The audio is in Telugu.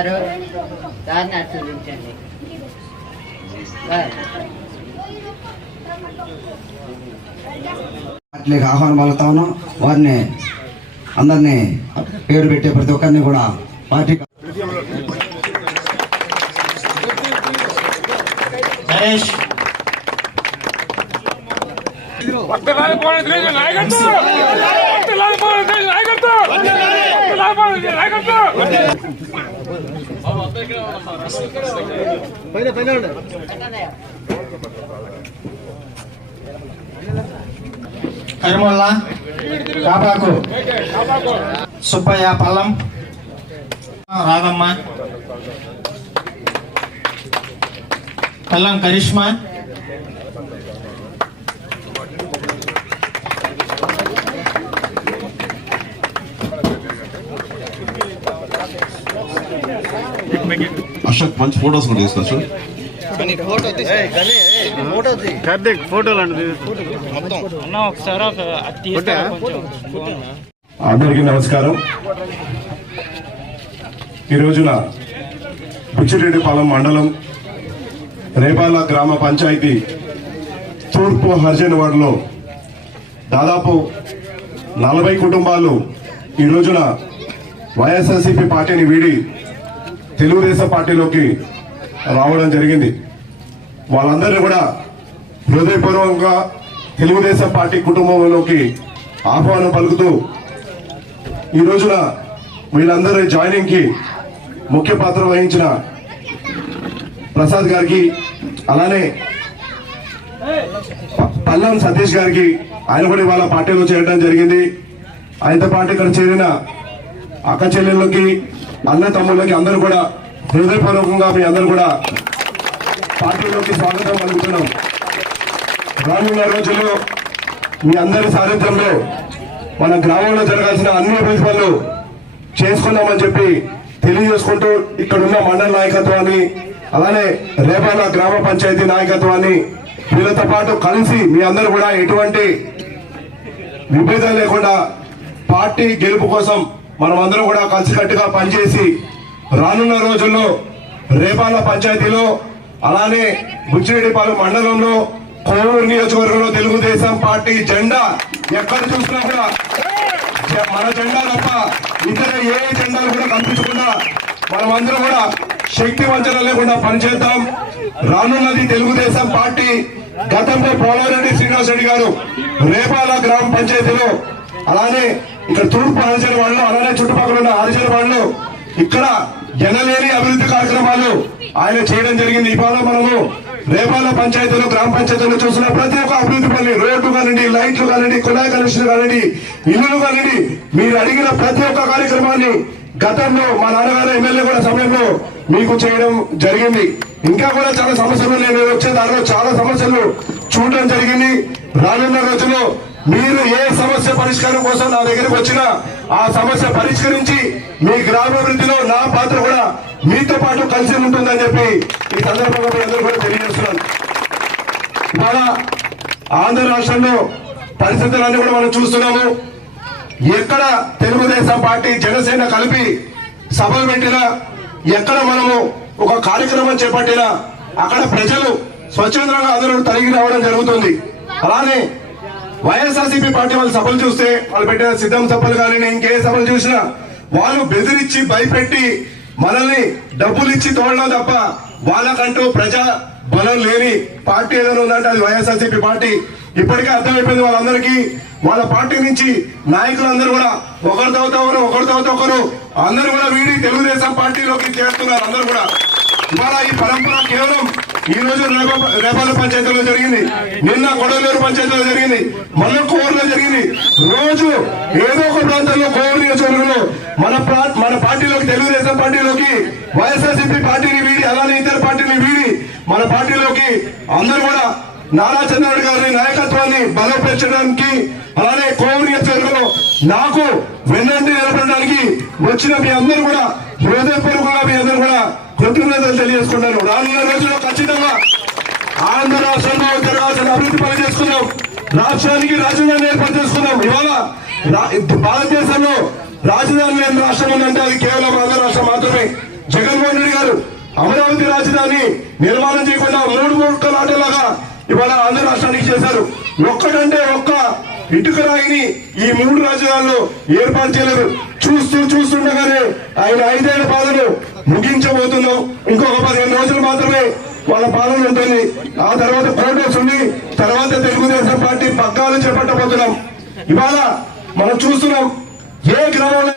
గారు దాన్ని ఆశీర్వదించండి. అట్లే ఆహ్వానం పలుకుతా ఉన్నాం. వారిని అందరినీ పేరు పెట్టే ప్రతి ఒక్కరిని కూడా పార్టీ కరిమొల్ల కాపాకు సుబ్బయ్య పల్లం రాధమ్మ పల్లం కరిష్మా అశోక్ మంచి ఫోటోస్ కూడా తీసుకోవచ్చు. అందరికీ నమస్కారం. ఈ రోజున బుచ్చిరెడ్డిపాలెం మండలం రేపాల గ్రామ పంచాయతీ తూర్పు హర్జన్ వార్డులో దాదాపు 40 కుటుంబాలు ఈ రోజున వైఎస్ఆర్సీపీ పార్టీని వీడి తెలుగుదేశం పార్టీలోకి రావడం జరిగింది. వాళ్ళందరినీ కూడా హృదయపూర్వకంగా తెలుగుదేశం పార్టీ కుటుంబంలోకి ఆహ్వానం పలుకుతూ ఈ రోజున వీళ్ళందరి జాయినింగ్ కి ముఖ్య పాత్ర వహించిన ప్రసాద్ గారికి, అలానే పల్లం సతీష్ గారికి, ఆయన కూడా ఇవాళ పార్టీలో చేరడం జరిగింది. ఆయనతో పాటు ఇక్కడ చేరిన అక్క చెల్లెళ్ళకి, అన్న తమ్ముళ్ళకి అందరూ కూడా హృదయపూర్వకంగా మీ అందరూ కూడా పార్టీలోకి స్వాగతం పలుకుతున్నాం. రానున్న రోజుల్లో మీ అందరి సారథ్యంలో మన గ్రామంలో జరగాల్సిన అన్ని అభివృద్ధి పనులు చేసుకున్నామని చెప్పి తెలియజేసుకుంటూ ఇక్కడున్న మండల నాయకత్వాన్ని, అలానే రేపాల గ్రామ పంచాయతీ నాయకత్వాన్ని వీళ్ళతో పాటు కలిసి మీ అందరూ కూడా ఎటువంటి విభేదం లేకుండా పార్టీ గెలుపు కోసం మనం అందరం కూడా కలిసికట్టుగా పనిచేసి రానున్న రోజుల్లో రేపాల పంచాయతీలో, అలానే బుచ్చిరెడ్డిపాలెం మండలంలో, కోవూరు నియోజకవర్గంలో తెలుగుదేశం పార్టీ జెండా ఎక్కడ చూసినా కూడా మన జెండా తప్ప ఇతర ఏ జెండాలు కూడా కనిపించకుండా మనమందరం కూడా శక్తి వంచన లేకుండా పనిచేద్దాం. రానున్నది తెలుగుదేశం పార్టీ. గతంలో పోలారెడ్డి శ్రీనివాస్ రెడ్డి గారు రేపాల గ్రామ పంచాయతీలో, అలానే ఇక్కడ తూర్పు హరిజన వాళ్ళు, అలానే చుట్టుపక్కల ఉన్న హరిజన వాళ్ళు ఇక్కడ ఎనలేని అభివృద్ధి కార్యక్రమాలు ఆయన చేయడం జరిగింది. ఇవాళ మనము రేపాల పంచాయతీలో, గ్రామ పంచాయతీలో చూసిన ప్రతి ఒక్క అభివృద్ధి పని, రోడ్లు కానివ్వండి, లైట్లు కానివ్వండి, కుళాయి కనెక్షన్ కానివ్వండి, ఇల్లులు కానివ్వండి, మీరు అడిగిన ప్రతి ఒక్క కార్యక్రమాన్ని గతంలో మా నాన్నగారు ఎమ్మెల్యే కూడా సమయంలో మీకు చేయడం జరిగింది. ఇంకా కూడా చాలా సమస్యలు, నేను వచ్చే దానిలో చాలా సమస్యలు చూడడం జరిగింది. రానున్న రోజుల్లో మీరు ఏ సమస్య పరిష్కారం కోసం నా దగ్గరకు వచ్చినా ఆ సమస్య పరిష్కరించి మీ గ్రామాభివృద్ధిలో నా పాత్ర కూడా మీతో పాటు కలిసి ఉంటుందని చెప్పి ఈ సందర్భంగా మీ అందరూ కూడా తెలియజేస్తున్నాను. ఇవాళ ఆంధ్ర రాష్ట్రంలో పరిస్థితులన్నీ కూడా మనం చూస్తున్నాము. ఎక్కడ తెలుగుదేశం పార్టీ, జనసేన కలిపి సభలు పెట్టినా, ఎక్కడ మనము ఒక కార్యక్రమం చేపట్టినా అక్కడ ప్రజలు స్వచ్ఛందంగా అందరూ తరిగి రావడం జరుగుతుంది. అలానే వైఎస్ఆర్సీపీ పార్టీ వాళ్ళ సభలు చూస్తే, వాళ్ళు పెట్టిన సిద్ధం సభలు కానీ ఇంకే సభలు చూసినా వాళ్ళు బెదిరించి భయపెట్టి మనల్ని డబ్బులు ఇచ్చి తోడడం తప్ప వాళ్ళకంటూ ప్రజా బలం లేని పార్టీ ఏదైనా ఉందంటే అది వైఎస్ఆర్సీపీ పార్టీ. ఇప్పటికే అర్థమైపోయింది వాళ్ళందరికీ. వాళ్ళ పార్టీ నుంచి నాయకులందరూ కూడా ఒకరు తర్వాత ఒకరు అందరూ కూడా వీడి తెలుగుదేశం పార్టీలోకి చేరుతున్నారు. అందరూ కూడా ఇవాళ ఈ పరంపర కేవలం ఈ రోజు రేపాల పంచాయతీలో జరిగింది, నిన్న కొడవలూరు పంచాయతీలో జరిగింది, మొన్న కోవూరులో జరిగింది. రోజు ఏదో ఒక ప్రాంతంలో కోవూరు నియోజకవర్గంలో మన పార్టీలోకి, తెలుగుదేశం పార్టీలోకి వైఎస్ఆర్సీపీ పార్టీని వీడి, అలానే ఇతర పార్టీని వీడి మన పార్టీలోకి అందరూ కూడా నారా చంద్రబాబు గారి నాయకత్వాన్ని బలపరచడానికి, అలానే కోవూరు నియోజకవర్గంలో నాకు వెన్నంటి నిలబడడానికి వచ్చిన మీ అందరూ కూడా హృదయపూర్వకంగా మీ అందరూ కూడా కృతజ్ఞతలు తెలియజేసుకున్నాను. రానున్న రోజుల్లో ఖచ్చితంగా ఆంధ్ర రాష్ట్రంలో జరగాల్సిన అభివృద్ధి పని చేసుకున్నాం. రాష్ట్రానికి రాజధాని ఏర్పాటు చేసుకున్నాం. ఇవాళ భారతదేశంలో రాజధాని లేని రాష్ట్రం ఉందంటే అది కేవలం ఆంధ్ర రాష్ట్రం మాత్రమే. జగన్మోహన్ రెడ్డి గారు అమరావతి రాజధాని నిర్మాణం చేయకుండా మూడు మూర్ఖలాటలాగా ఇవాళ ఆంధ్ర రాష్ట్రానికి చేశారు. ఒక్కటంటే ఒక్క ఇటుక రాయిని ఈ మూడు రాజధానులు ఏర్పాటు చేయలేదు. చూస్తుండగానే ఆయన 5 ఏళ్ల పాలన ముగించబోతున్నాం. ఇంకొక 15 రోజులు మాత్రమే వాళ్ళ పాలన ఉంటుంది. ఆ తర్వాత కోటర్స్ ఉండి తర్వాత తెలుగుదేశం పార్టీ పగ్గాలు చేపట్టబోతున్నాం. ఇవాళ మనం చూస్తున్నాం ఏ గ్రామంలో